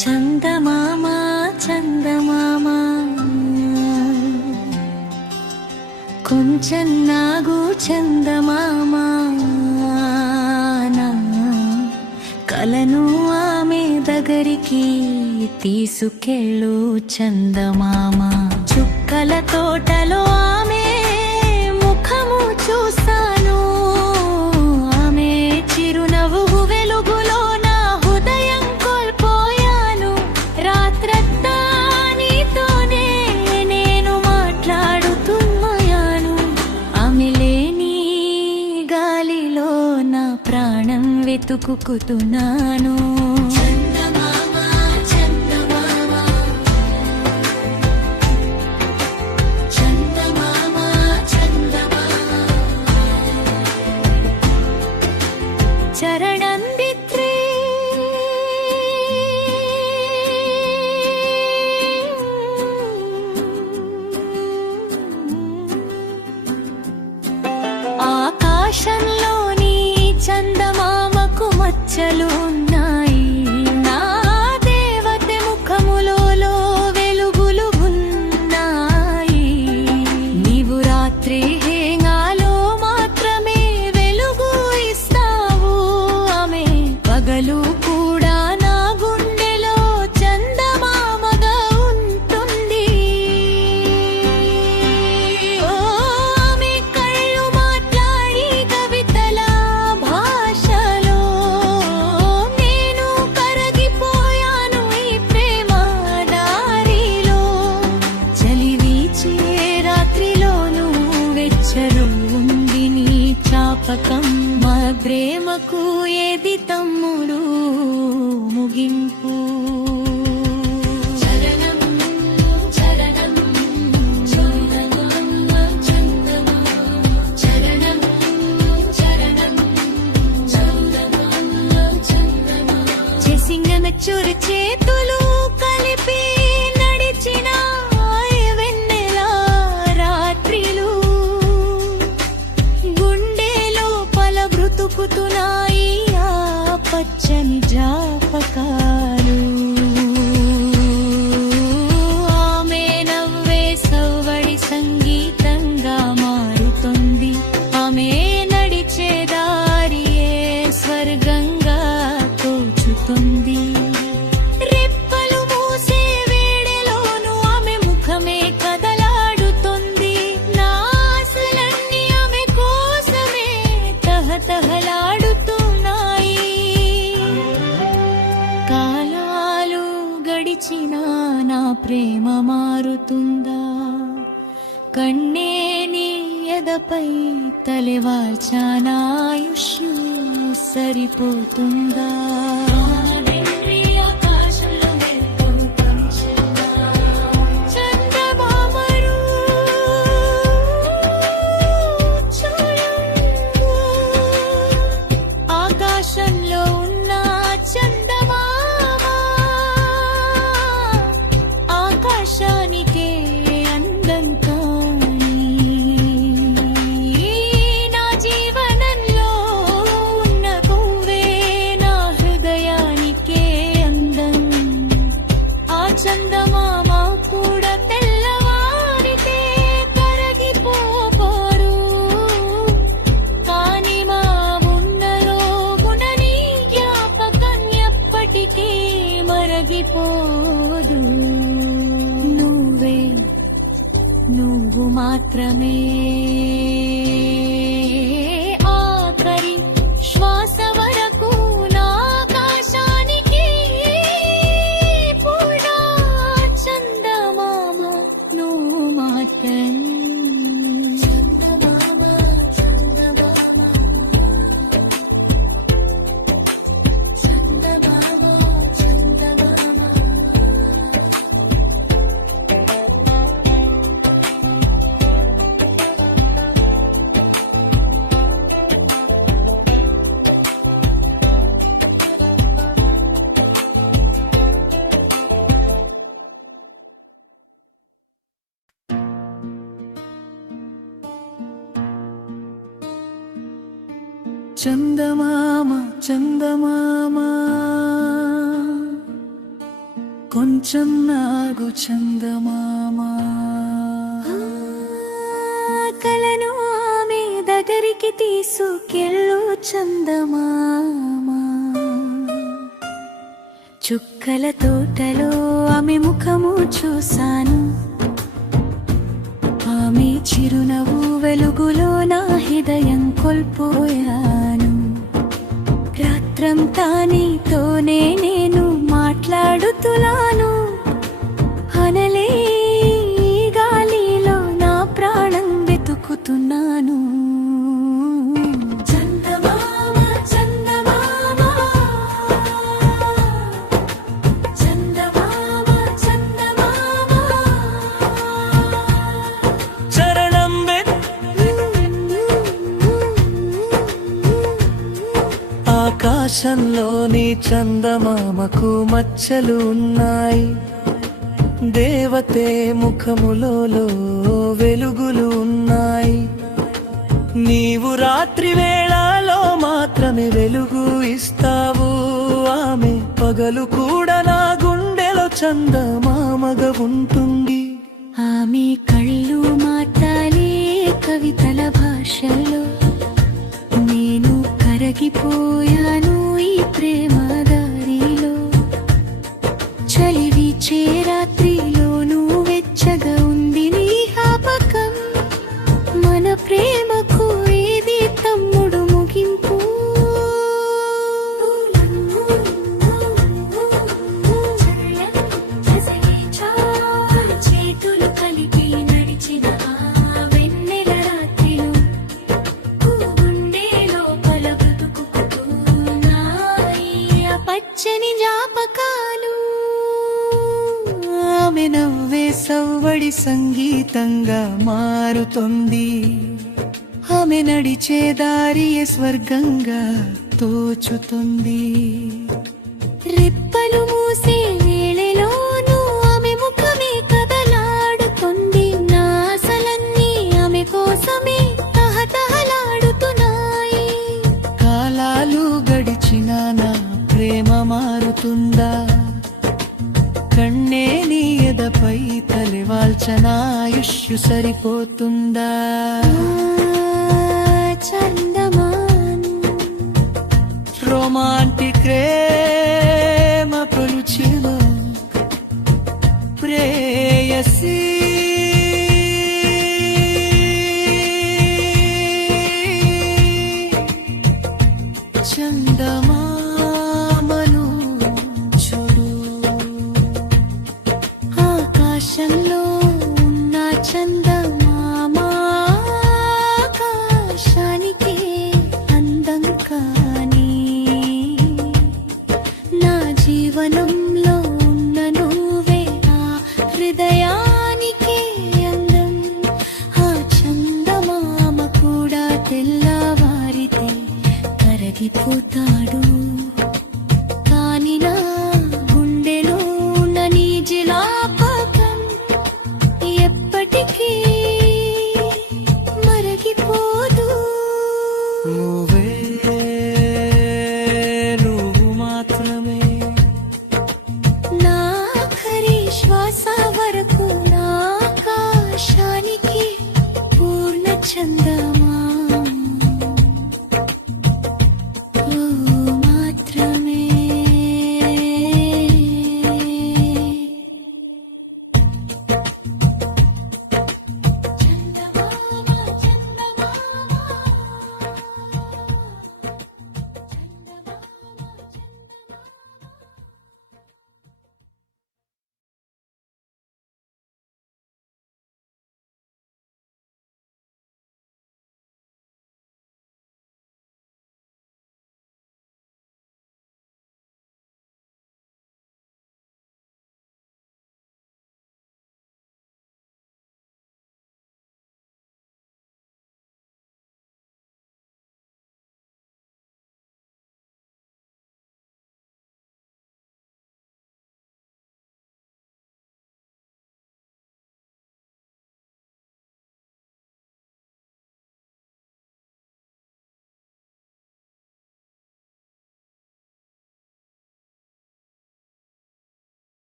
చందమామ చందమామ కొంచెం నాగు చందమామ నా కలను ఆమె దగ్గరికి తీసుకెళ్ళు చందమామ. చుక్కల తోటలో ఆమె ముఖము చూసాను, ఆమె చిరునవ్వు వెలుగులో నా హృదయం కోల్పోయాను. రాత్రంతా నీతోనే నేను మాట్లాడుతున్నాను, ఆమె లేని గాలిలో నా ప్రాణం వెతుకుతున్నాను. చరణందిత్రి ఆకాశంలోని చందమామకు మచ్చలు ఉన్నాయి, నా దేవత ముఖములో వెలుగులు ఉన్నాయి. నీవు రాత్రి హేంగాలో మాత్రమే వెలుగు ఇస్తావు, ఆమె పగలు కూడా నా గుండెలో చందమామగా ఉంటుంది. ఆమె కళ్ళు మాట్లాడి కవితల భాషలో నేను కరగిపోయాను ఈ ప్రేమ దారిలో. చలి వీచే రాత్రిలోనూ వెచ్చరు ఉంది నీ చాపకం, మా ప్రేమకు ఏది తమ్ముడు ముగింపు. చరణం చరణం చందమామ చందమామ చరణం చరణం చందమామ చందమామ. చేసింగ మెచ్చురు చేతులు కలిపి నడిచిన వెన్నెల రాత్రిలు గుండె లోపల బ్రుతుకుతున్నాయి ఆ పచ్చని జ్ఞాపకాలు. ఆమె నవ్వే సవ్వడి సంగీతంగా మారుతుంది, ఆమె నడిచే దారియే స్వర్గంగా తోచుతుంది. రెప్పలు మూసే వేళలోను ఆమె ముఖమే కదలాడుతుంది, నా ఆశలన్నీ ఆమె కోసమే తహతహలాడుతున్నాయి. కాలాలు గడిచినా నా ప్రేమ మారుతుందా, కన్నే నీ ఎదపై తలెవాల్చానా ఆయుష్యు సరిపోతుందా. చందమామరు చూడండు, ఆకాశంలో ఉన్న చందమామ ఆకాశానికే అందం కాని, నా జీవనంలో ఉన్న కొవ్వే నా హృదయానికే అందం. ఆ చందమామ కూడా తెల్లవారితే కరగిపోరు, కాని మా ఉన్నలో గుణని జ్ఞాపకం ఎప్పటికీ మరగిపోదు. నువ్వే నువ్వు మాత్రమే ఆఖరి శ్వాస వరకు నా ఆకాశానికి పూర్ణ చందమామ నువ్వు మాత్రమే. చందమామ చందమామ చందమామ చందమామ. చందమామ చందమామ కొంచెం నాగు చందమామా. కలను ఆమె దగ్గరికి తీసుకెళ్ళు చందమామా. చుక్కల తోటలో ఆమె ముఖము చూశాను, ఆమె చిరునవ్వు వెలుగులో నా హృదయం కోల్పోయాను. రాత్రంతా నీతోనే నేను మాట్లాడుతున్నాను, అనలే ఈ గాలిలో నా ప్రాణం వెతుకుతున్నాను. చందమామ చందమామ చందమామ చందమామ చరణం ఆకాశంలోని చందమామకు మచ్చలు ఉన్నాయి, దేవతే ముఖములో వెలుగులు ఉన్నాయి. నీవు రాత్రి వేళలో మాత్రమే వెలుగు ఇస్తావు, ఆమె పగలు కూడా నా గుండెలో చందమామగా ఉంటుంది. ఆమె కళ్ళు మాట్లాడే కవితల భాషలో నేను కరగిపోయాను ఈ ప్రేమ దారిలో. చలివిచే రాత్రిలోనూ వెచ్చగా ఉంది నీ జ్ఞాపకం, మన ప్రేమకు ఏది తమ్ముడు ముగింపు. చేతులు కలిపి నడిచిన వెన్నెల రాత్రిలో గుండె లోపల బ్రతుకుతున్నాయి పచ్చని జ్ఞాపకాలు. ఆమె నవ్వే సవ్వడి సంగీతంగా మారుతుంది, ఆమె నడిచే దారియే స్వర్గంగా తోచుతుంది. రెప్పలు మూసే వేళలోనూ ఆమె ముఖమే కదలాడుతుంది, నా ఆశలన్నీ ఆమె కోసమే తహతహలాడుతున్నాయి. కాలాలు గడిచిన నా ప్రేమ మారుతుందా, కన్నే నీ ఎదపై తలివాల్చన ఆయుష్యు సరిపోతుందా. చందమాను రొమాంటిక్ ప్రేమ పలుచిలో ప్రేయసీ చందమామను చూడు. ఆకాశంలో ఉన్న చందమామ ఆకాశానికే అందం కానీ, నా జీవనంలో ఉన్న నువ్వే నా హృదయానికే అందం. ఆ చందమామ కూడా తెల్లవారితే కరగిపోతాడు, కాని నా గుండెలో ఉన్న నీ జ్ఞాపకం ఎప్పటికీ మరగిపోదు. నువ్వే